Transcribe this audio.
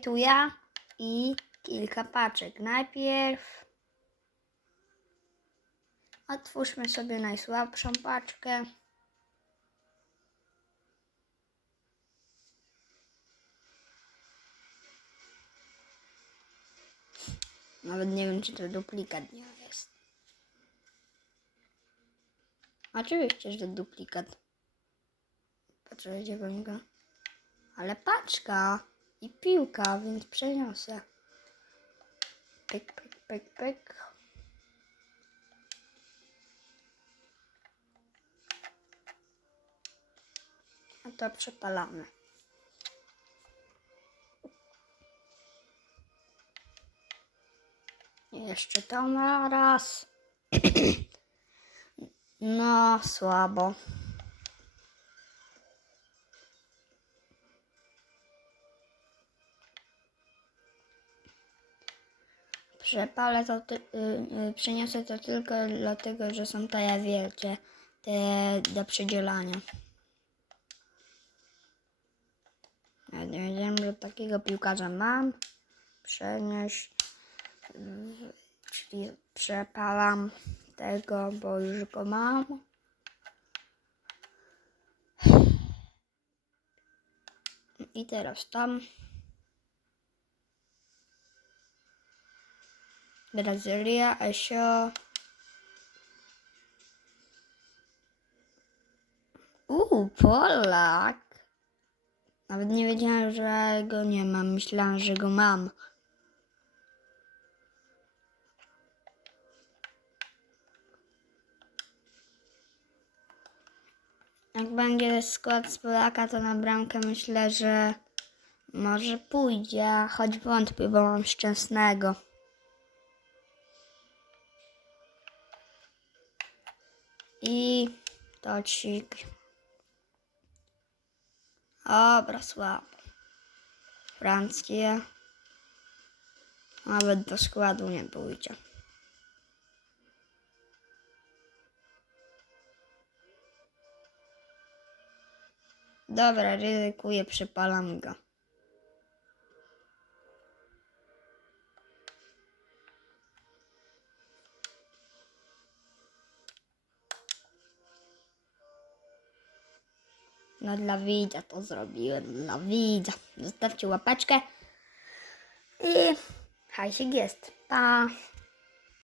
Tu ja i kilka paczek. Najpierw otwórzmy sobie najsłabszą paczkę. Nawet nie wiem, czy to duplikat nie jest. Oczywiście, że duplikat. Poczekajcie, go... Ale paczka i piłka, więc przeniosę. Pyk, pyk, pyk, pyk. A to przepalamy. Jeszcze to na raz. No, słabo. Przepalę to, ty, y, y, przyniosę to tylko dlatego, że są te wielkie, te do przydzielania. Ja nie wiedziałem, że takiego piłkarza mam. Przenieść, czyli przepalam tego, bo już go mam. I teraz tam. Brazylia, Esio. Uuu, Polak. Nawet nie wiedziałem, że go nie mam. Myślałam, że go mam. Jak będzie skład z Polaka, to na bramkę myślę, że może pójdzie, choć wątpię, bo mam szczęsnego. I tocik. Dobra, słabo. Franckie. Nawet do składu nie pójdzie. Dobra, ryzykuję, przypalam go. No dla widza to zrobiłem, dla widza. Zostawcie łapeczkę i hajsik jest. Pa!